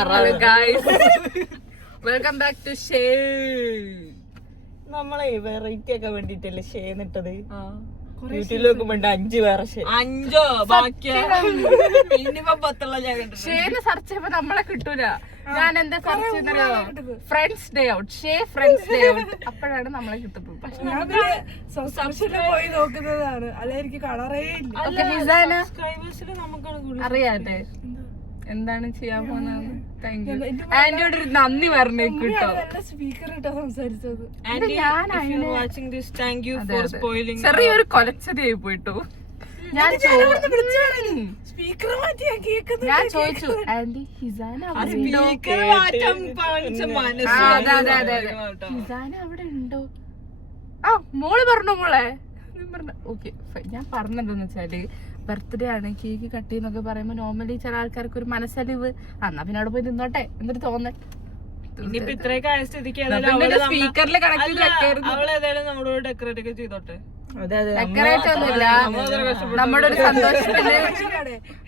Hello guys, welcome back to Shay. നമ്മളെ variety ഒക്കെ വേണ്ടിട്ടല്ലേ ഷേ ഇട്ടത്. യൂട്യൂബിൽ നോക്കുമ്പോ 5 വേറെ ഷേ. 5 ഷേന്ന് സെർച്ച് ചെയ്യുമ്പോ നമ്മളെ കിട്ടൂല. ഞാൻ എന്താ സെർച്ച് ചെയ്തോ ഫ്രണ്ട്സ് ഡേ ഔട്ട്, ഷേ ഫ്രണ്ട്സ് ഡേ ഔട്ട്, അപ്പോഴാണ് നമ്മളെ കിട്ടുന്നത്. പക്ഷെ പോയി നോക്കുന്നതാണ്, അല്ല എനിക്ക് കളറേ ഇല്ല. അറിയാതെ എന്താണ് ചെയ്യാൻ പോകുന്നത്. താങ്ക് യു ആന്റിയോട് ഒരു നന്ദി പറഞ്ഞു കിട്ടോ. സ്പീക്കർ ഇട്ടാ സംസാരിച്ചത്. ചെറിയൊരു കൊലച്ചതിയായി പോയിട്ടു. ഞാൻ ചോദിച്ചു ആന്റി ഹിസാന ഹിസാന അവിടെ ഉണ്ടോ? ആ മോള് പറഞ്ഞു മോളെ പറഞ്ഞു. ഓക്കെ ഞാൻ പറഞ്ഞതെന്ന് വെച്ചാല് ബർത്ത്ഡേ ആണ്, കേക്ക് കട്ട് ചെയ്യുന്നൊക്കെ പറയുമ്പോ നോർമലി ചില ആൾക്കാർക്ക് ഒരു മനസ്സലിവ്, എന്നാ പിന്നെ അവിടെ പോയി നിന്നോട്ടെ എന്നൊരു തോന്നൽ. സ്പീക്കറിൽ കണക്ട് ചെയ്ത് വെക്കായിരുന്നു. നമ്മളോട് ഡെക്കറേറ്റ് ഒക്കെ ചെയ്തോട്ടെ. ഡെക്കറേറ്റ് ഒന്നുമില്ല, നമ്മുടെ ഒരു സന്തോഷത്തിന്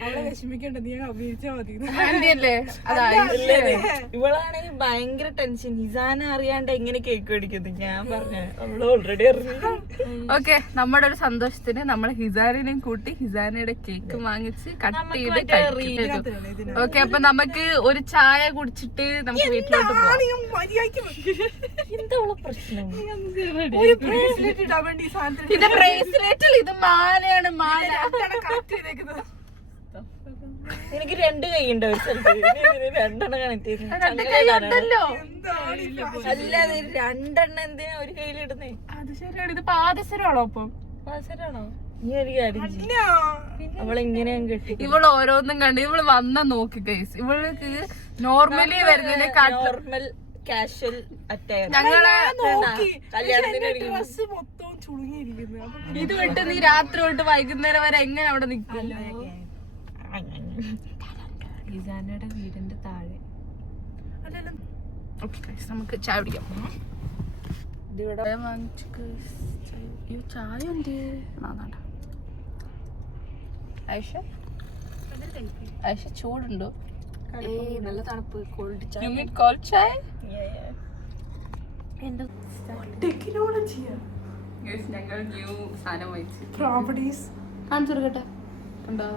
അവളെ വിഷമിക്കണ്ട, നീ അഭിനയിച്ചാ മതി. ആന്റിയല്ലേ അതാ. ഇവളാണെങ്കിൽ ഭയങ്കര ടെൻഷൻ, ഹിസാന അറിയാണ്ട് എങ്ങനെ കേക്ക് മേടിക്കുന്നത്. ഞാൻ പറഞ്ഞ അവള് ഓൾറെഡി അറിഞ്ഞു. ഓക്കെ, നമ്മുടെ ഒരു സന്തോഷത്തിന് നമ്മൾ ഹിസാനെയും കൂട്ടി ഹിസാനയുടെ കേക്ക് വാങ്ങിച്ച് കട്ട് ചെയ്ത്. ഓക്കെ, അപ്പൊ നമുക്ക് ഒരു ചായ കുടിച്ചിട്ട് നമുക്ക് വീട്ടിലോട്ട് പോകാം. എന്താ പ്രശ്നം? ഇത് ബ്രേസ്ലെറ്റിൽ ഇത് മാലയാണ്, മാല. എനിക്ക് 2 കൈ ഉണ്ട് ഒരു സ്ഥലത്ത്, 2 കണക്ട് ചെയ്ത്. അല്ലാതെ 2 എന്തിനാ ഒരു കയ്യിലിടുന്നേ? അത് ശരിയാണ്. ഇത് പാദസരമാണോ? അപ്പം പാദസരാണോ? നീ ഒരു കാര്യം, അവളെങ്ങനെയാ കെട്ടി. ഇവള് ഓരോന്നും കണ്ട് ഇവള് വന്ന നോക്കി ഗൈസ്. ഇവൾക്ക് നോർമലി വരുന്നതിനെ നോർമൽ കാഷ്വൽ അറ്റയർ. ഞങ്ങളെ കല്യാണത്തിന് ഇത് വിട്ട് നീ രാത്രി തൊട്ട് വൈകുന്നേരം വരെ എങ്ങനെ അവിടെ നിൽക്കും? ഹിസാനയുടെ വീടിന്റെ താഴെ. നമുക്ക് ചായ കുടിക്കാം. ചായ ഉണ്ട്. ഐഷ ചൂടുണ്ടോ? നല്ല തണുപ്പ്. കോൾഡ് ചായ. ഞങ്ങൾ ന്യൂ സാധനം വായിച്ചു. പ്രോപ്പർട്ടീസ് കാണിച്ചു കൊടുക്കട്ടെ. ഉണ്ടോ?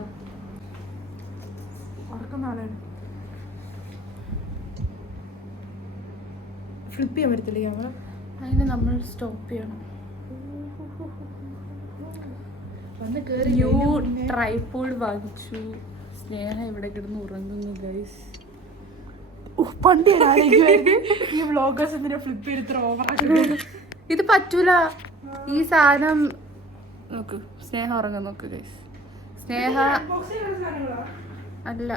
ഫ്ലിപ്പ് ചെയ്യാൻ പറ്റത്തില്ല ക്യാമറ. അതിന് നമ്മൾ സ്റ്റോപ്പ് ചെയ്യണം. ന്യൂ ട്രൈപോഡ് വാങ്ങിച്ചു. സ്നേഹ ഇവിടെ കിടന്ന് ഉറങ്ങുന്നു ഗൈസ്. പണ്ട് ഈ വ്ളോഗേഴ്സ് എന്തിനാ ഫ്ലിപ്പ് ചെയ്ത് ഇത്ര ഓവറാക്കുന്നത്? ഇത് പറ്റൂല. ഈ സാധനം നോക്ക്, സ്നേഹ ഉറങ്ങാൻ നോക്ക് ഗൈസ്. സ്നേഹ അല്ല,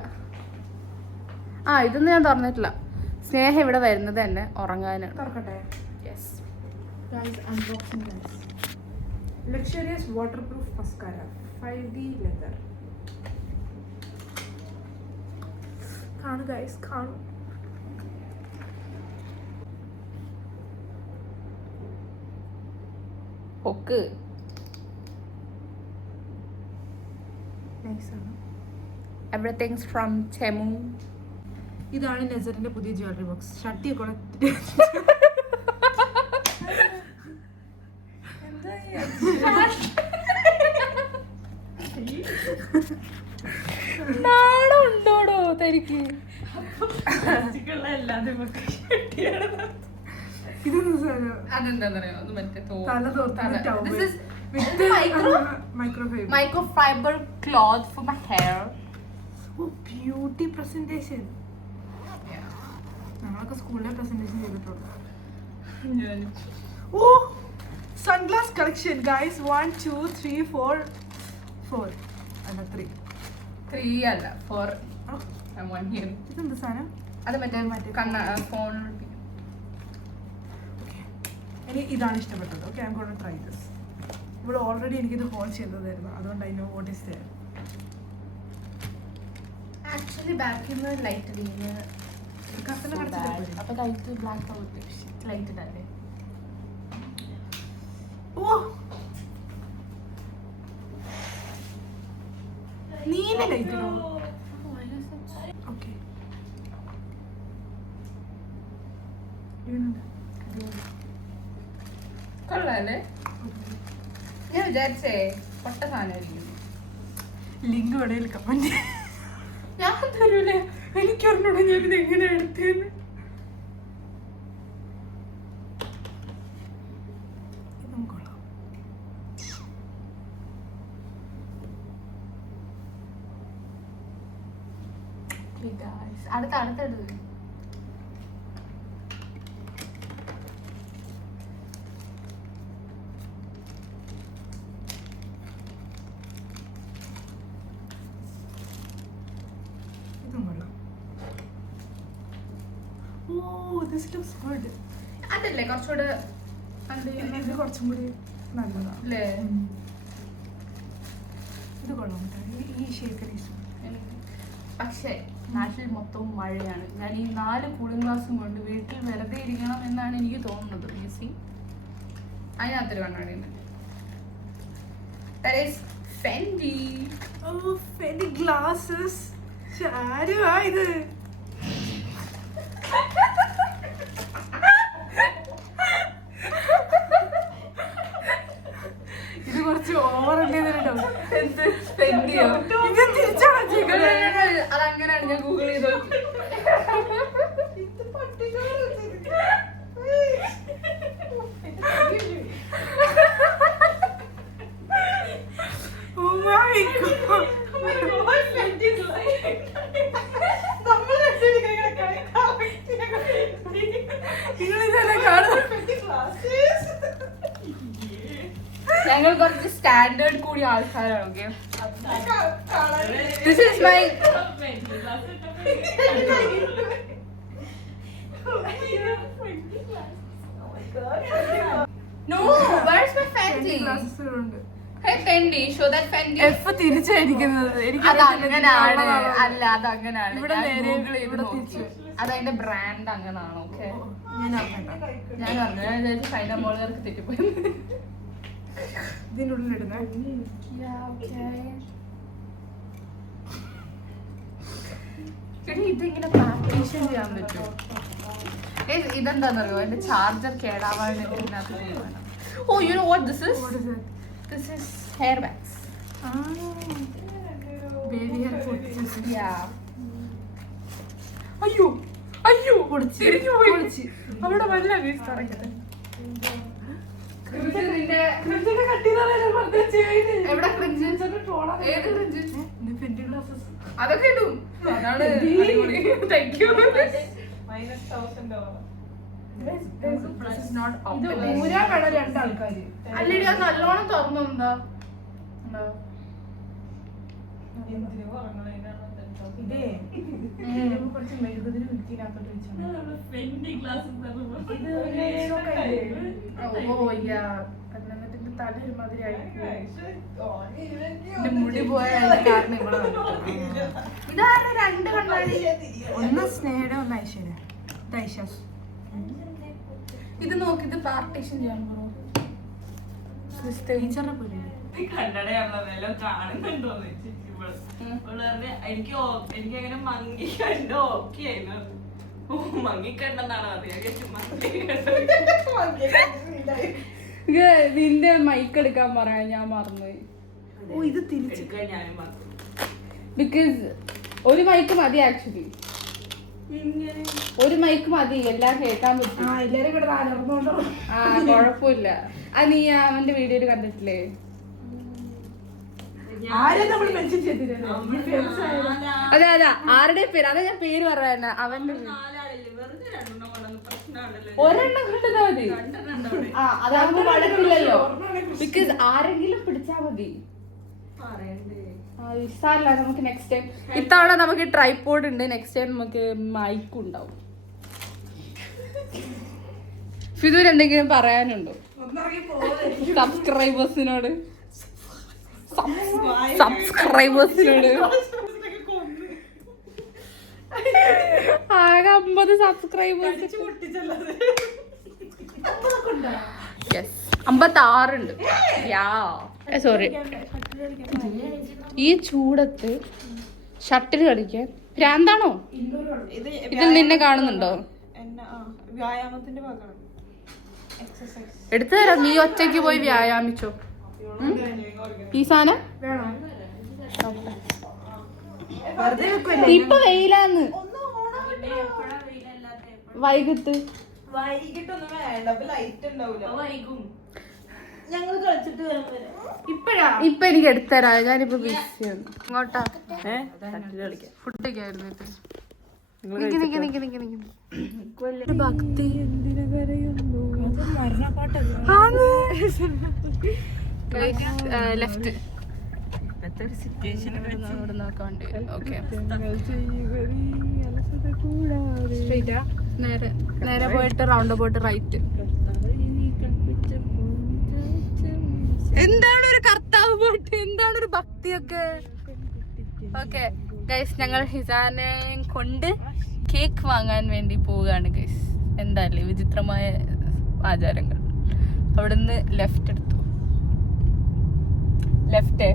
ഇതൊന്നും ഞാൻ തുറന്നിട്ടില്ല. സ്നേഹ ഇവിടെ വരുന്നത് തന്നെ ഉറങ്ങാനാണ്. തുറക്കട്ടെ. Yes guys, unboxing guys. Luxurious waterproof mascara 5D leather. കാണു ഗൈസ്, കാണു. പൊക്ക് നൈസാണ്. എവറിത്തിങ്സ് ഫ്രം ചെമു. ഇതാണ് നെസറിന്റെ പുതിയ ജ്വല്ലറി ബോക്സ്. ഷട്ടിയൊക്കെ നാടുണ്ടോടോ തനിക്ക്? Microfibre cloth for my hair. Beauty presentation. ഞങ്ങളൊക്കെ സ്കൂളിലെ പ്രസന്റേഷൻ ചെയ്തിട്ടുണ്ട്. ഓ, സൺഗ്ലാസ് കളക്ഷൻ ഗൈസ്. 1 2 3 4 അല്ല 3 അല്ല 4. ഇതെന്ത് സാധനം? അത് മറ്റേ ഫോൺ. എനിക്ക് ഇതാണ് ഇഷ്ടപ്പെട്ടത്. Okay, I am gonna try this. ഇവിടെ ഓൾറെഡി എനിക്കിത് ഹോൾ ചെയ്തതായിരുന്നു, അതുകൊണ്ട് I know what is there. Actually ബാക്കിൽ നിന്ന് ലൈറ്റ് വീണ് അപ്പൊ ലൈറ്റ് ബ്ലാക്ക് ലൈറ്റ് ഇടല്ലേ. ഓ, നീല ലൈറ്റ്. ഓക്കെ, കൊള്ളാല്ലേ? ഞാൻ വിചാരിച്ചേ പൊട്ട സാധനമായിരിക്കും. ലിങ്ക് ഇടയിൽ കമന്റ്. ഞാൻ തരൂലേ, എനിക്കറിഞ്ഞൂടാ ഞാനിത് എങ്ങനെ എടുത്തേന്ന്. ഇതും കൊള്ളാം. അടുത്തടുത്തത് ഇതും കൊള്ളാം. Oh this looks good. അതല്ലേ കുറച്ചുകൂടെ ഇത് കുറച്ചും കൂടി നല്ലതാണ് അല്ലേ? ഇത് കൊള്ളാം കേട്ടോ. ഈ ഷേക്കറി പക്ഷേ നാട്ടിൽ മൊത്തവും മഴയാണ്. ഞാൻ ഈ 4 കൂളിംഗ് ഗ്ലാസും കൊണ്ട് വീട്ടിൽ വെറുതെ ഇരിക്കണം എന്നാണ് എനിക്ക് തോന്നുന്നത്. ഈസി അതിനകത്തൊരു കണ്ണാടിയുണ്ട്. ഫെൻഡി. ഓ ഫെൻഡി ഗ്ലാസസ്. ആരുവാ ഇത്? ഇത് കുറച്ച് ഓവറല്ലേ കേട്ടോ. എന്ത് ഫെൻഡിയോ? ഞാൻ തിരിച്ചാണ് ചെയ്തത്. അതങ്ങനെയാണ് ഞാൻ ഗൂഗിൾ ചെയ്ത് നോക്കി. Oh my God. നിങ്ങളിതെല്ലാം കാണുന്നത് ഞങ്ങൾ കുറച്ച് സ്റ്റാൻഡേർഡ് കൂടിയ ആൾക്കാരാണ്. Okay, this is my no where's my Fendi. Hey Fendi, show that Fendi. F തിരിച്ചായിരിക്കുന്നത്. അത് അങ്ങനെയാണ്. അല്ല, അത് അങ്ങനെയാണ്. ഇവിടെ ഞാൻ നേരെ, Google ചെയ്ത് ഇവിടെ നോക്കി. തിരിച്ച്. അതതിന്റെ ബ്രാൻഡ് അങ്ങനെയാണ്. ഓക്കെ, ഞാൻ അറിഞ്ഞില്ല. ഞാൻ പറഞ്ഞു. ഞാൻ വിചാരിച്ചു ഫൈന മോളുകാർക്ക് തെറ്റിപ്പോയി. ഇതിൻ്റെ ഉള്ളിലിടുന്നേ. ഇതിങ്ങനെ പാർട്ടീഷൻ ചെയ്യാൻ പറ്റുമോ? ഇതെന്താന്നറിയോ, എന്റെ ചാർജർ കേടാവാൻ ഇതിനകത്ത് വേണം. Oh you know what this is? What is that? This is hair bags. Baby hair പൊട്ടിച്ച്. അയ്യോ അയ്യോ, പൊളിച്ച്. തിരിഞ്ഞു പോയി. പൊളിച്ച്. അവിടെ വല്ല വീസ് തുടങ്ങട്ടെ. നിന്റെ ക്രിഞ്ചൊക്കെ കട്ട് ചെയ്താലേ വെറുതെ ചെയ്ത്. എവിടെ ക്രിഞ്ച്? ട്രോളാ. ഏത് ക്രിഞ്ച്? ഇത് ഫെൻഡി ഗ്ലാസസ്. അതൊക്കെ ഇടും. അതാണ് thank you. This is not ഇത് open. ഊരാൻ വേണം 2 ആൾക്കാര്. അല്ലടി, അത് നല്ലോണം തുറന്നു. എന്താ ഇതേ ഇതിന് കുറച്ച് മെഴുകുതിരി മിൽക്കിനകത്തോട്ട് വെച്ചാണ്. ഇത് ഏതൊക്കെ ഓ യാ, എന്നിട്ട് തല ഒരുമാതിരി ആയിപ്പോയി. എന്റെ മുടി പോയ കാരണം ഇവിടെ ഇതാണ് 2 കണ്ണാടി. ഒന്ന് സ്നേഹയുടെ ഒന്ന് ഐശ്വര്യ. ഇത് ഐശ്വര്യ. ഇത് നോക്കി, ഇത് പാർട്ടീഷൻ ചെയ്യാൻ പോണോ? ടീച്ചറിനെ പോലെ കണ്ടടയാണല്ലോ കാണുന്നുണ്ടോന്ന് വെച്ചു. എനിക്ക് അങ്ങനെ മങ്ങി കണ്ട് ഓക്കെ ആയിരുന്നു. മങ്ങി കണ്ടെന്നാണ് നിന്റെ മൈക്ക് എടുക്കാൻ പറയാൻ ഞാൻ മറന്നുപോയി. ഓ ഇത് തിരിച്ച്. ഞാനും മറന്നു. ബിക്കോസ് ഒരു മൈക്ക് മതി. ആക്ച്വലി ഒരു മൈക്ക് മതി, എല്ലാം കേൾക്കാൻ പറ്റും. എല്ലാരും കൂടെ നടന്നുകൊണ്ടോ. കുഴപ്പമില്ല. അത് നീ അവന്റെ വീഡിയോയിൽ കണ്ടിട്ടില്ലേ? ആരെയും നമ്മൾ മെൻഷൻ ചെയ്തില്ലല്ലോ. അതെ അതെ, ആരുടെ പേര്? അതെ, ഞാൻ പേര് പറയാൻ. അവന്റെ ഒരെണ്ണം കണ്ടതാ മതി. അതാകുമ്പോ വഴക്കില്ലല്ലോ. ബിക്കോസ് ആരെങ്കിലും പിടിച്ചാ മതി. ഇഷ്ടമല്ല. നമുക്ക് നെക്സ്റ്റ് ടൈം, ഇത്തവണ നമുക്ക് ട്രൈപോഡ് ഉണ്ട്, നെക്സ്റ്റ് ടൈം നമുക്ക് മൈക്കും ഉണ്ടാവും. ഫിദൂർ എന്തെങ്കിലും പറയാനുണ്ടോ സബ്സ്ക്രൈബേഴ്സിനോട്? ആകെ 50 സബ്സ്ക്രൈബേഴ്സ്. 56 ഉണ്ട്. സോറി, ഈ ചൂടത്ത് ഷട്ടിൽ കളിക്കാൻ ഭ്രാന്താണോ? ഇതിൽ നിന്നെ കാണുന്നുണ്ടോ? വ്യായാമത്തിന്റെ ഭാഗമാണ്. എക്സസൈസ് എടുത്തു തരാം, നീ ഒറ്റയ്ക്ക് പോയി വ്യായാമിച്ചോ. ഈ സാധനം ഇപ്പൊ വെയിലാന്ന്. വൈകിട്ട് വൈകിട്ടൊന്നും വേണ്ട, ലൈറ്റ് ഉണ്ടാവില്ല. വൈകും ഞങ്ങൾ കളിച്ചിട്ട് ഇപ്പൊ എനിക്ക് എടുത്തരാ, ഞാനിപ്പോ ബിസിയാണ്. ഇങ്ങോട്ടാ ഫുഡ് കഴിക്കായിരുന്നു. ഭക്തി ലെഫ്റ്റ് നോക്കാണ്ട്. ഓക്കെ, നേരെ നേരെ പോയിട്ട് റൗണ്ട് പോയിട്ട് റൈറ്റ്. എന്താണ് ഒരു കർത്താവ് പാട്ട്, എന്താണ് ഒരു ഭക്തിയൊക്കെ. ഓക്കെ ഗൈസ്, ഞങ്ങൾ ഹിസാനെയും കൊണ്ട് കേക്ക് വാങ്ങാൻ വേണ്ടി പോവുകയാണ് ഗൈസ്. എന്തായാലും വിചിത്രമായ ആചാരങ്ങൾ. അവിടുന്ന് ലെഫ്റ്റ് എടുത്തു. ലെഫ്റ്റ്.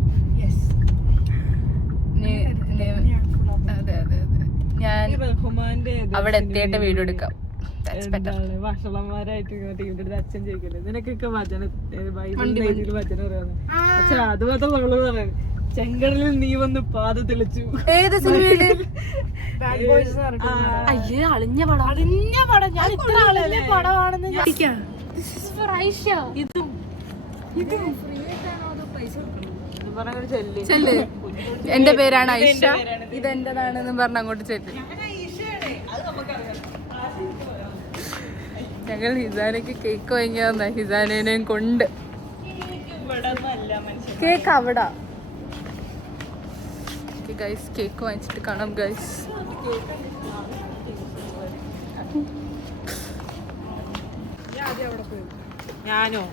അതെ അതെ അതെ, ഞാൻ അവിടെ എത്തിയിട്ട് വീഡിയോ എടുക്കാം. ഭക്ഷണന്മാരായിട്ട് അച്ഛൻ ചോദിക്കല്ലേ നിനക്കൊക്കെ വചന ബൈബിളിൽ വചനം പറയാന്ന്. പക്ഷെ അതുമാത്രം നമ്മള് പറയുന്നത് ചെങ്കടലിൽ നീ വന്ന് പാത തെളിച്ചു. ഏത് സിനിമയില്? അയ്യേ, അളിഞ്ഞ പടം. അളിഞ്ഞ പടം. ഞാൻ ഇത്ര അളിഞ്ഞ പടമാണെന്ന് ചെല്ല്. എന്റെ പേരാണ് ഐഷ, ഇതെന്റേതാണെന്ന് പറഞ്ഞ അങ്ങോട്ട് ചെല്ല്. ഞങ്ങൾ ഹിസാനക്ക് കേക്ക് വാങ്ങിയാ ഹിസാനേനെയും കൊണ്ട്. കേക്ക് അവിടെ ഗൈസ്. കേക്ക് വാങ്ങിച്ചിട്ട് കാണാം ഗൈസ്. ഞാനോ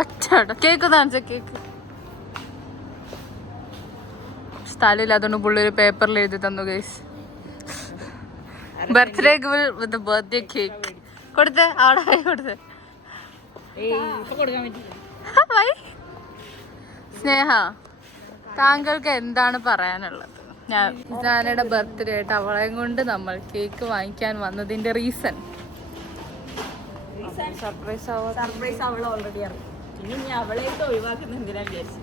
ഒറ്റ കേക്ക് കാണിച്ച കേക്ക് സ്ഥലമില്ലാത്തോണ്ട് പുള്ളി ഒരു പേപ്പറിൽ എഴുതി തന്നു ഗൈസ്. ബർത്ത്ഡേ വിത്ത് ബർത്ത്ഡേ കേക്ക് കൊടുത്തേ. അവിടെ കൊടുത്തേ. സ്നേഹ, താങ്കൾക്ക് എന്താണ് പറയാനുള്ളത്? ഞാൻ ഹിസാനയുടെ ബർത്ത്ഡേ ആയിട്ട് അവളെയും കൊണ്ട് നമ്മൾ കേക്ക് വാങ്ങിക്കാൻ വന്നതിന്റെ റീസൺ. സർപ്രൈസ് അവൾ ഓൾറെഡി അറിയാം. ഇനി അവളെ ഒഴിവാക്കുന്ന എന്തിനാ വിചാരിച്ചു.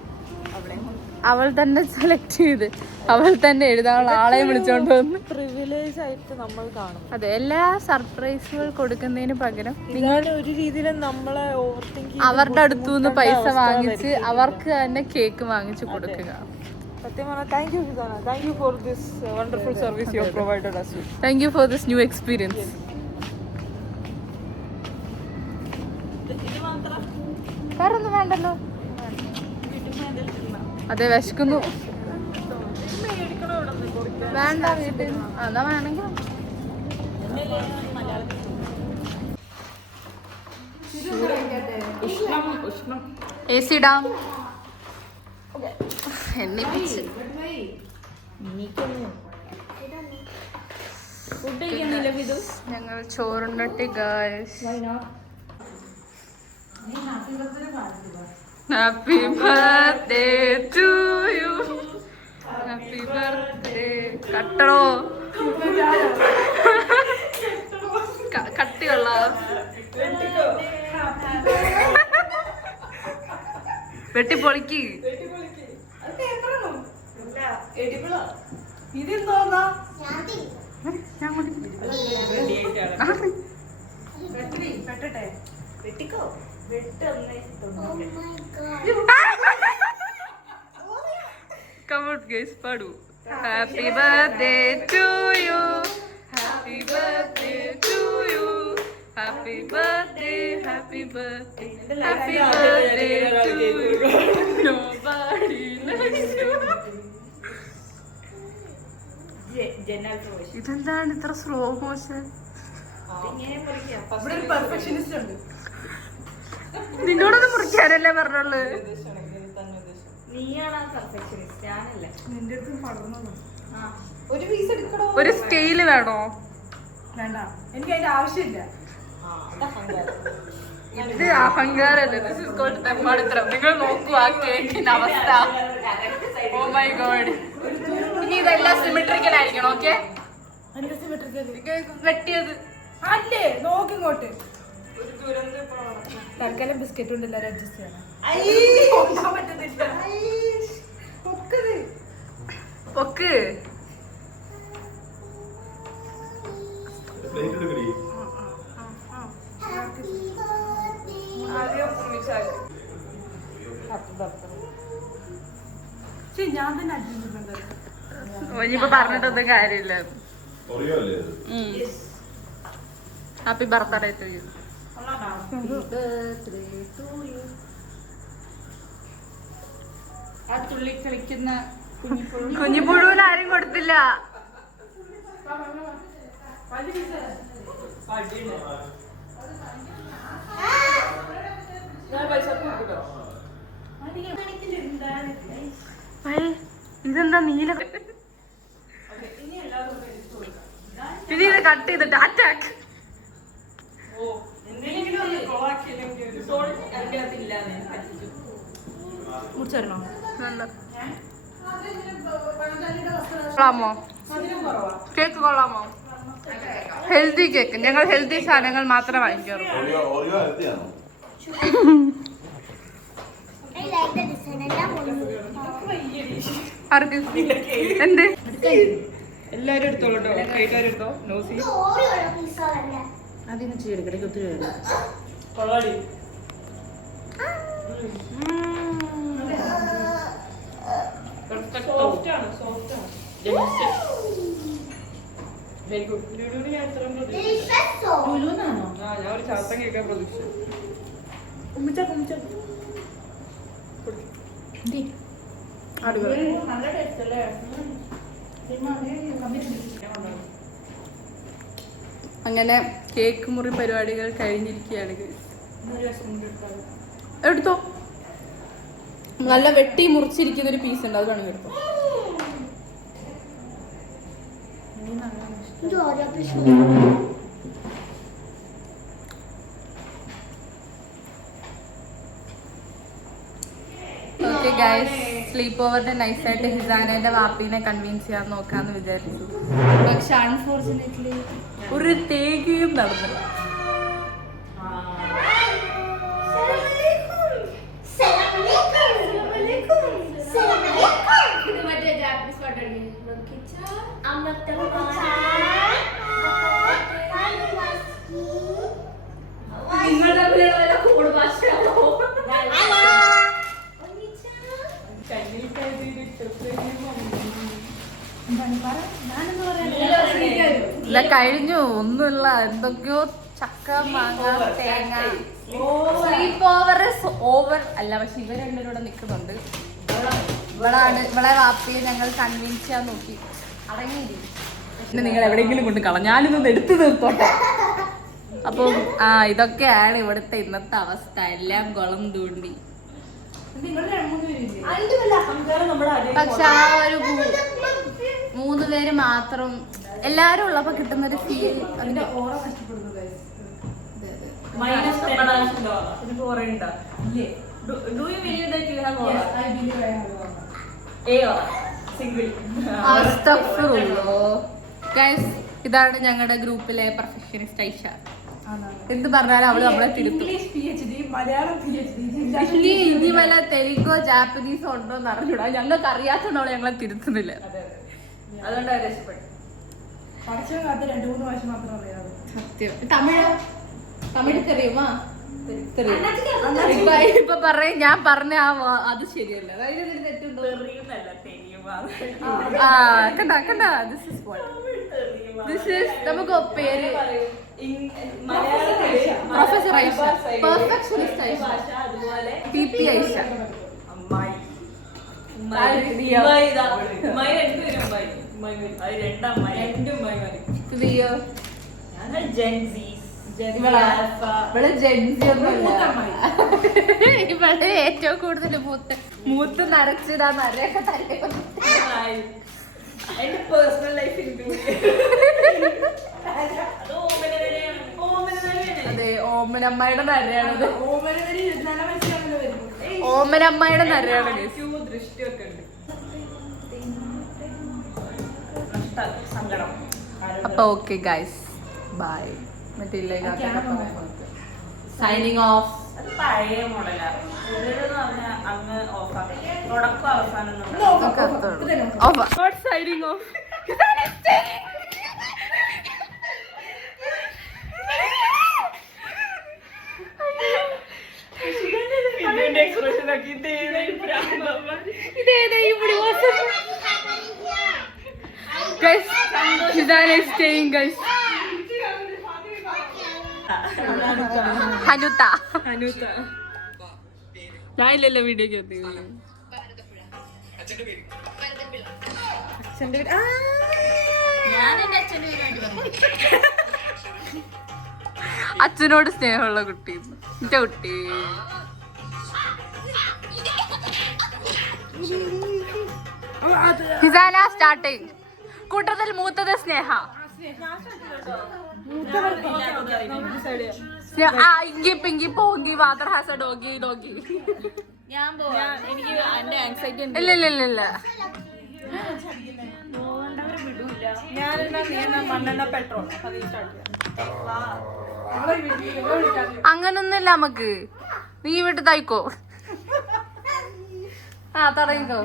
അവൾ തന്നെ സെലക്ട് ചെയ്ത് അവൾ തന്നെ എഴുതാനുള്ള ആളെ വിളിച്ചോണ്ട് വന്ന് പ്രിവിലേജ് ആയിട്ട് നമ്മൾ കാണും. അതെ, എല്ലാ സർപ്രൈസുകൾ കൊടുക്കുന്നതിന് പകരം നിങ്ങൾ ഒരു രീതിയിലും നമ്മളെ അവരുടെ അടുത്തുനിന്ന് പൈസ വാങ്ങിച്ച് അവർക്ക് തന്നെ കേക്ക് വാങ്ങിച്ചു കൊടുക്കുക. സത്യം പറഞ്ഞാൽ thank you Hisana, thank you for this wonderful service you provided us. Thank you for this new experience. വേറൊന്നും വേണ്ടല്ലോ. അതെ, വിശക്കുന്നു. വേണ്ട വീട്ടിൽ അതാ വേണമെങ്കിൽ AC ഇടാം. എണ്ണിപ്പിച്ച് ഞങ്ങൾ ചോറുണ്ടട്ടി guys. Happy birthday to you. Happy birthday. കട്ടണോ? കട്ടിയുള്ള വെട്ടിപ്പൊളിക്ക്. Come on guys, പാടു. Happy birthday to you. Happy birthday to you. Happy birthday, happy birthday, happy birthday to you. Nobody likes you. ഇതെന്താണ് ഇത്ര സ്ലോ മോഷൻ? നിന്നോടൊന്നും മുറിക്കാനല്ലേ പറഞ്ഞുള്ളു. ഒരു scale വേണോ? വേണ്ട, എനിക്ക് അതിന്റെ ആവശ്യമില്ല. ഇത് അഹങ്കാരല്ലേ, ദിസ് ഇസ് കോൾഡ് തെമ്മാടിത്തരം. നിങ്ങൾ നോക്കൂ ആ കേക്കിന്റെ അവസ്ഥ. Oh my god. ഇനി ഇതെല്ലാം സിമെട്രിക്കൽ ആയിരിക്കണം. ഓക്കെ, വെട്ടിയത് അല്ലേ നോക്കിങ്ങോട്ട്. തൽക്കാലം ബിസ്ക്കറ്റ് കൊണ്ട് എല്ലാവരും അഡ്ജസ്റ്റ് ചെയ്യണം. പൊക്ക്. ഞാൻ തന്നെ അഡ്ജസ്റ്റ് ചെയ്യുന്നുണ്ട്. ഇനിയിപ്പോ പറഞ്ഞിട്ടൊന്നും കാര്യമില്ല. Happy birthday to you. ആ തുള്ളി കളിക്കുന്ന കുഞ്ഞിപ്പുഴുവിന് ആരും കൊടുത്തില്ല. ഇതെന്താ നീല? ഇനി ഇത് കട്ട് ചെയ്തിട്ട് അറ്റാക്ക്. കൊള്ളാമോ കേക്ക്? കൊള്ളാമോ? Healthy cake. ഞങ്ങൾ ഹെൽത്തി സാധനങ്ങൾ മാത്രമേ വാങ്ങിക്കാറുള്ളൂ. ആർക്ക്? എന്ത്? എല്ലാരും എടുത്തോളൂ. എടുത്തോ. നോസി അതിന് ചെയ്തെടുക്കടേക്ക് ഒത്തിരി വരും. കൊള്ളാടി. Very good. ലുലുവിന് ഞാൻ ഇത്രയും പ്രതീക്ഷിച്ചു. ഞാൻ ഒരു ശാസ്ത്രം കേൾക്കാൻ പ്രതീക്ഷിച്ചു. നല്ല ടേസ്റ്റ് അല്ലേ? അങ്ങനെ കേക്ക് മുറി പരിപാടികൾ കഴിഞ്ഞിരിക്കുകയാണ്. എടുത്തോ. നല്ല വെട്ടി മുറിച്ചിരിക്കുന്ന ഒരു പീസ് ഉണ്ട്, അത് വേണമെങ്കിൽ എടുത്തോ. ഓക്കെ ഗൈസ്, സ്ലീപ്പ് ഓവറിന്റെ നൈസായിട്ട് ഹിസാനയുടെ വാപ്പീനെ കൺവിൻസ് ചെയ്യാൻ നോക്കാന്ന് വിചാരിച്ചു. പക്ഷെ അൺഫോർച്ചുനേറ്റ്ലി ഒരു തേകയും നടന്നില്ല. ഇല്ല, കഴിഞ്ഞു. ഒന്നുമില്ല, എന്തൊക്കെയോ ചക്ക, മാങ്ങ, തേങ്ങ. സ്ലീപ്പ് ഓവർ ഓവർ അല്ല, പക്ഷെ ഇവർ രണ്ടുപേരും നിൽക്കുന്നുണ്ട്. ഇവളെ വാപ്പിയെ ഞങ്ങൾ കൺവിൻസ് ചെയ്യാൻ നോക്കി. അടങ്ങിയില്ല. പിന്നെ നിങ്ങൾ എവിടെയെങ്കിലും കൊണ്ട് കളഞ്ഞ ഞാനിതൊന്ന് എടുത്തു തീർത്തോട്ടെ. അപ്പം ഇതൊക്കെയാണ് ഇവിടുത്തെ ഇന്നത്തെ അവസ്ഥ. എല്ലാം കുളം തൂണ്ടി. പക്ഷെ ആ ഒരു 3 പേര് മാത്രം എല്ലാരും ഉള്ളപ്പോ കിട്ടുന്നൊരു ഫീൽ, അതിന്റെ ഓറ നഷ്ടപ്പെടുന്നു. ഇതാണ് ഞങ്ങളുടെ ഗ്രൂപ്പിലെ പെർഫെക്ഷനിസ്റ്റ് ഐഷ. എന്ത് പറഞ്ഞാലും അവള് നമ്മളെ തിരുത്തും. ഹിന്ദി വല്ല തെലുങ്കോ ജാപ്പനീസോ ഉണ്ടോ എന്ന് അറിഞ്ഞൂടാ. ഞങ്ങൾക്ക് അറിയാത്തോണ്ട് അവളെ ഞങ്ങളെ തിരുത്തുന്നില്ല. അതുകൊണ്ടാണ് രക്ഷപ്പെട്ടു. സത്യം. തമിഴ് തെറിയുമാ? ഇപ്പൊ പറയും ഞാൻ പറഞ്ഞ അത് ശരിയല്ല. അതായത് തെറ്റുണ്ടോ? കണ്ട നമുക്ക് പേര് professor Aisha, perfectionist Aisha, PP Aisha. ഇവള് ഏറ്റവും കൂടുതൽ മൂത്ത് നിറച്ചിടാൻ നരയൊക്കെ തലേ. അതെ, ഓമനമ്മയുടെ നരയാണത്. ഓമനവരി 24 വയസ്സിലാണല്ലോ വരുന്നത്. ഓമനമ്മയുടെ നരയാണ് guys. ദൃഷ്ടിയൊക്കെ ഉണ്ട്. സങ്കടം. അപ്പൊ okay guys bye. Signing off. അത് പഴയ മോഡലാണ്. അങ്ങ് ഓഫാണ്. തുടക്കം അവസാനം സൈനിങ് ഓഫ്. ഹനുത ഞാനില്ലല്ലോ വീഡിയോക്ക് അച്ഛനോട് സ്നേഹമുള്ള കുട്ടി എന്റെ കുട്ടി. ഹിസാന സ്റ്റാർട്ടിങ്. കൂട്ടത്തിൽ മൂത്തത് സ്നേഹ. ഇങ്കി പിങ്കി പോങ്കി വാദർ ഹാസ ഡോഗി ഡോഗി. എനിക്ക് എന്റെ ആങ്സൈറ്റി ഉണ്ട്. ഇല്ല ഇല്ല ഇല്ല ഇല്ല. മണ്ണെണ്ണ പെട്രോൾ അങ്ങനൊന്നുമില്ല നമുക്ക്. നീ വീട്ടിൽ തയ്ക്കോ. ആ തുടങ്ങിക്കോ.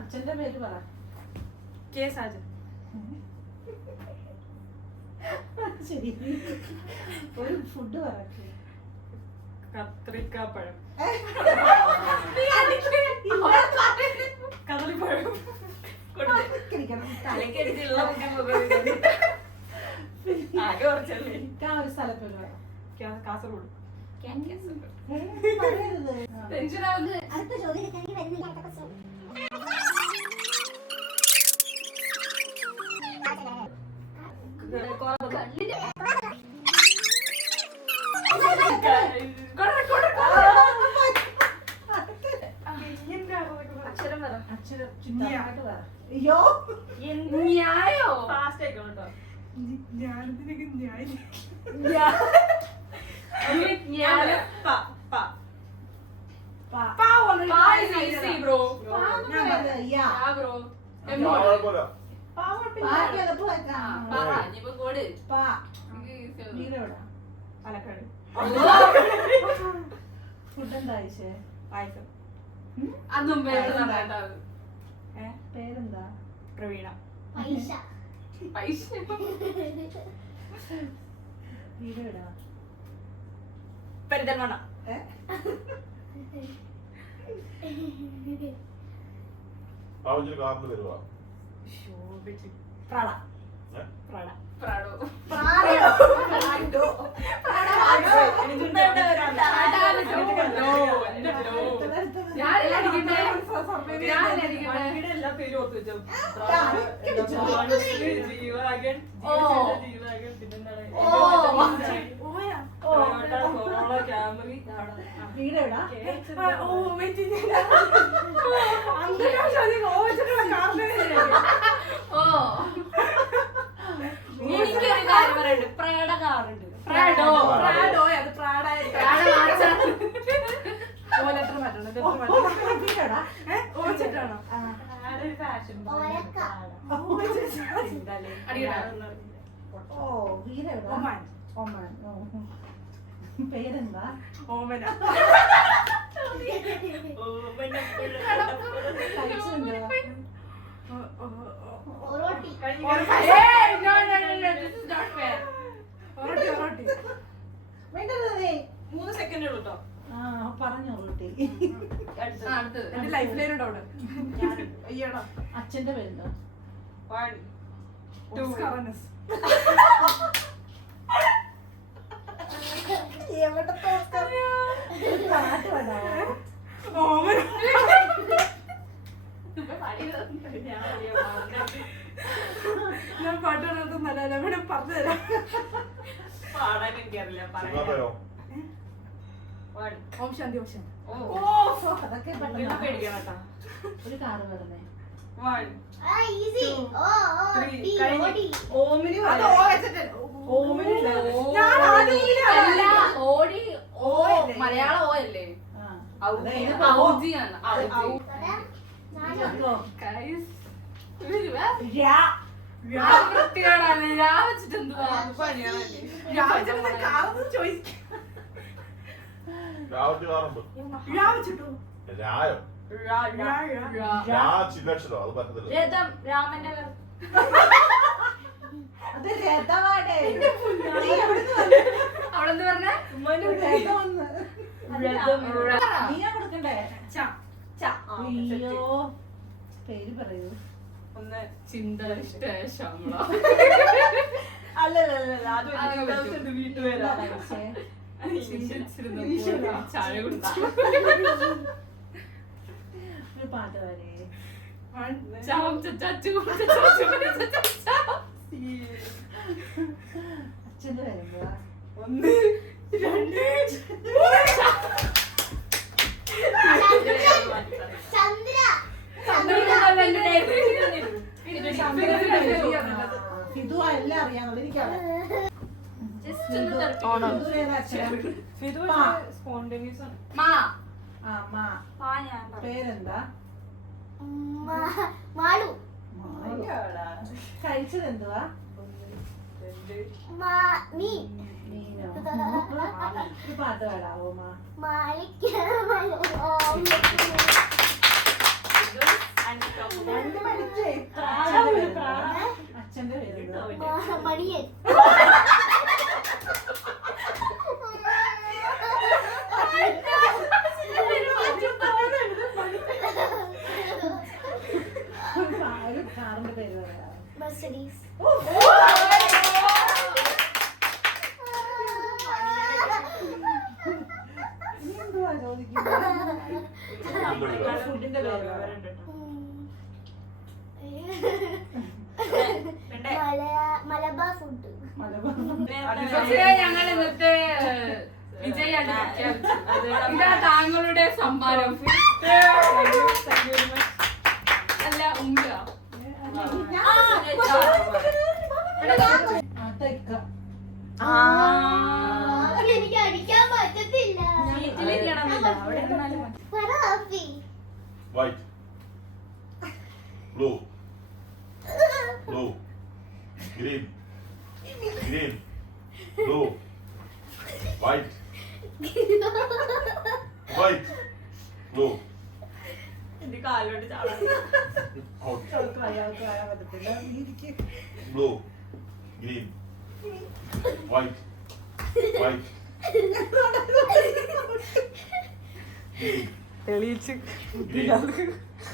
അച്ഛന്റെ പേര് പറ. കെ സാജൻ. ശരി, ഒരു ഫുഡ് പറ. കത്രിക്കാപ്പഴം. കദളിപ്പഴം. തലക്കടിച്ചുള്ള ആകെ കുറച്ചല്ലേ. ഒരു സ്ഥലത്ത് കാസർഗോഡ്. അടുത്ത ചോദ്യത്തിലേക്ക് വരുന്നില്ല. അടുത്ത ക്വസ്റ്റ്യൻ അക്ഷരം പറ. അക്ഷരം അയ്യോ ന്യായോ ഫാസ്റ്റ് ആയിക്കോട്ടോ. ഞാനതിനൊക്കെ ന്യായം. പാലക്കാട്. ഫുഡ് എന്താ കഴിച്ചേ? പായസം. അതും പേരെന്താ? പ്രവീണ. പൈസ പൈസ വീട് എവിടാ? പെരിന്തൽമണ്ണ. പ്രാള. പ്രാള. പ്രാടോ. എല്ലാ പേരും ഓർത്ത് വെച്ചോ. ജീവാഗൻ. പിന്നെന്താണ് ക്യാമറി. വീട് എവിടാ? എനിക്കൊരു കാര്യം പറയുന്നുണ്ട്. പ്രാഡ കാറുണ്ട്. പ്രാഡോ. അത് പ്രാടായ ഓച്ചിട്ടാണോ? ഫാഷൻ ഓ വീട് എവിടാ? ഒമാൻ. ഒമാൻ. പേരെന്താ? ഓമന. റോട്ടി വേണ്ടതേ 3 സെക്കൻഡ് ഉള്ളൂ കേട്ടോ. പറഞ്ഞോ റോട്ടി. അടുത്തത് ലൈഫ് ലൈനുണ്ട് അവിടെ. അയ്യടാ. അച്ഛന്റെ പേരെന്താ? 1 2 ഞാൻ പാട്ട് പാടുന്നതല്ല ഇവിടെ പറഞ്ഞു തരാം. പാടാൻ എനിക്കറിയില്ല. ഓം ശാന്തി ഓം ശാന്തി. അതൊക്കെ ഒരു കാറ് പറഞ്ഞേ. 1 easy. Oh, 3 D, കഴിഞ്ഞു. O, D. ഓമിന് അത് പറയാം. ഓ വെച്ചിട്ട് ഓമിനില്ല. ഞാൻ ആദ്യം അല്ല, ഓടി ഓ മലയാളം ഓ അല്ലേ? അതായത് ഔജിയാണ്. ഔജി. Guys, വരുവാ? വൃത്തികേടാണ്. ഞാൻ വെച്ചിട്ട് എന്തുവാ? ഞാൻ വെച്ചിട്ട് കാവൊന്നും ചോദിക്കും. ഞാൻ വെച്ചിട്ടു. രായം രാ ചില്ലക്ഷരം അത് പറ്റത്തില്ല. രഥം, രാമന്റെ അത് രഥമാണ്. അവളെന്ത് പറഞ്ഞ? നീയാ കൊടുക്കണ്ടേ? അയ്യോ പേര് പറയൂ. ഒന്ന് ചിന്ത ഇഷ്ട അല്ലല്ല അത് വീട്ടുപേരാണ്. ചായ കുടിച്ചു. ഒരു പാട്ട് വരെ ചാം ചച്ചു അച്ഛന്റെ വരുമ്പോ 1 2 ചന്ദ്ര. ഫിദു എല്ലാം അറിയാന്നുള്ളത് എനിക്കറിയാം. സ്പോണ്ടേനിയസ് ആണ്. ആ മാ പേരെന്താ? മാളു. കഴിച്ചത് എന്തുവാ? നീ. മീനോ? ഒരു പാട്ട് പാടാവോ മാ? രണ്ട് പഠിച്ചേ. അച്ഛന്റെ പേരെന്തുവാ? മണിയൻ. ഒരു കാറിന്റെ പേര് പറയാ. മെർസിഡീസ്. നീ എന്തുവാ ചോദിക്കുന്നത്? ഫുഡിന്റെ പേര് പറ. മലബാർ ഫുഡ്. പക്ഷേ ഞങ്ങൾ ഇന്നത്തെ വിജയാണ് പ്രഖ്യാപിച്ചത്. ഇതാ താങ്കളുടെ സമ്മാനം. അല്ല ഉമ്മ എനിക്ക് അടിക്കാൻ പറ്റത്തില്ല. White, blue, blue, green, green, blue, white, white, blue. Out. Blue, green, white, white. തെളിയിച്ച് Green,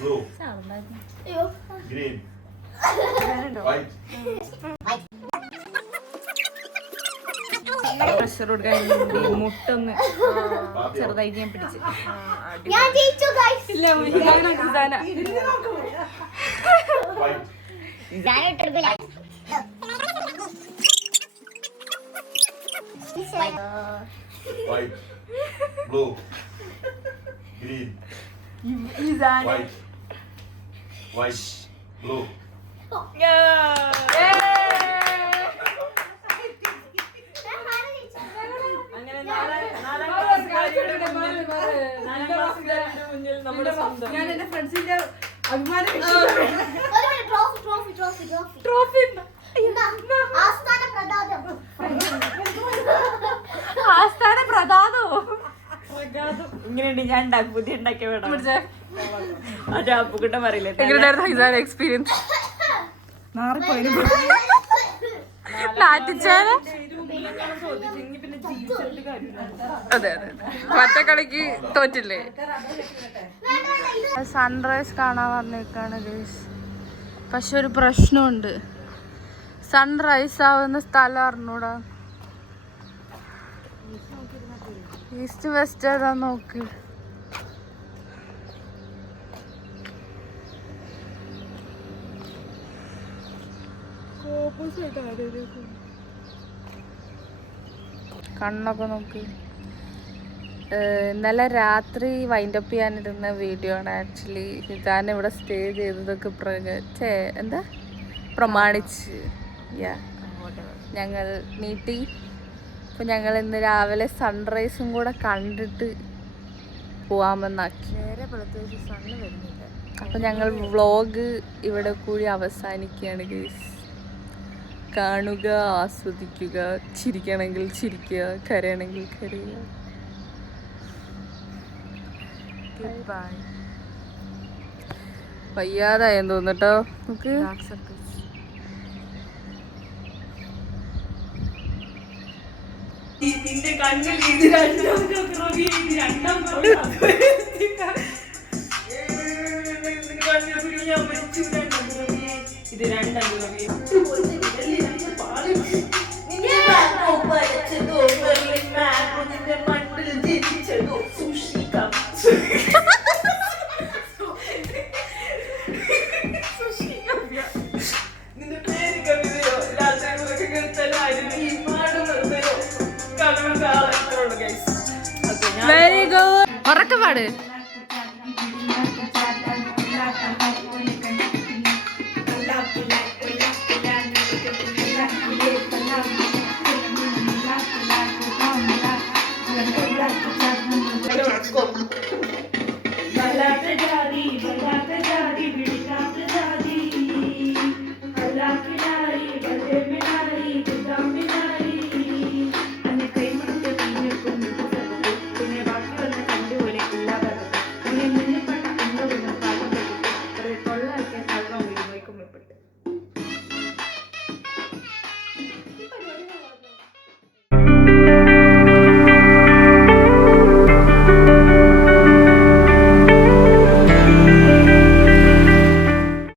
blue, അയ്യോ. green, white. പ്രഷർ കൊടുക്കാൻ വേണ്ടി മുട്ടൊന്ന് ചെറുതായിട്ട് ഞാൻ പിടിച്ച്. ഞാൻ ജയിച്ചു guys. White. White, blue, green, white, white, blue. അങ്ങനെ നാലാം ക്ലാസ്സുകാരുടെ മുന്നിൽ നമ്മുടെ സ്വന്തം. ഞാൻ എന്റെ ഫ്രണ്ട്സിന്റെ അഭിമാനം ട്രോഫി. ആസ്ഥാന പ്രതാപം. ആസ്ഥാന പ്രധാനോ? ഇങ്ങനെയുണ്ട് ഞാൻ ഉണ്ടാക്കി പുതിയ ഉണ്ടാക്കിയ വേണം. അത് അപ്പുക്കുട്ടൻ പറയില്ലേ എക്സ്പീരിയൻസ് അതെ അതെ മറ്റേ കളിക്ക് തോറ്റില്ലേ? സൺറൈസ് കാണാൻ വന്നേക്കാണ് ഗൈസ്. പക്ഷെ ഒരു പ്രശ്നമുണ്ട്, സൺറൈസ് ആവുന്ന സ്ഥലം അറിഞ്ഞൂടാ. ഈസ്റ്റ് വെസ്റ്റ് ഏതാ നോക്ക്. കണ്ണൊക്കെ നോക്ക്. ഇന്നലെ രാത്രി വൈൻഡപ്പ് ചെയ്യാനിരുന്ന വീഡിയോ ആണ് ആക്ച്വലി. ഹിതാൻ ഇവിടെ സ്റ്റേ ചെയ്തതൊക്കെ എന്താ പ്രമാണിച്ച് ഞങ്ങൾ നീട്ടി. അപ്പോൾ ഞങ്ങൾ ഇന്ന് രാവിലെ സൺറൈസും കൂടെ കണ്ടിട്ട് പോവാമെന്നാക്കി. അപ്പം ഞങ്ങൾ വ്ളോഗ് ഇവിടെ കൂടി അവസാനിക്കുകയാണ് ഗൈസ്. കാണുക, ആസ്വദിക്കുക, ചിരിക്കണമെങ്കിൽ ചിരിക്കുക, കരയണമെങ്കിൽ കരയുക. വയ്യാതായെന്ന് തോന്നുട്ടോ നമുക്ക്. നിന്റെ കണ്ണിൽ ഇത് രണ്ടാം ഇത് രണ്ടാം മണ്ണിൽ ജനിച്ചതോ സൂക്ഷിക്കാം. നിന്റെ പേര് കവിതയോ രാത്രി കേൾത്തലായിരുന്നു ഈ പാടുന്നതോ വെരി ഗുഡ്. ഉറക്കെ പാട്.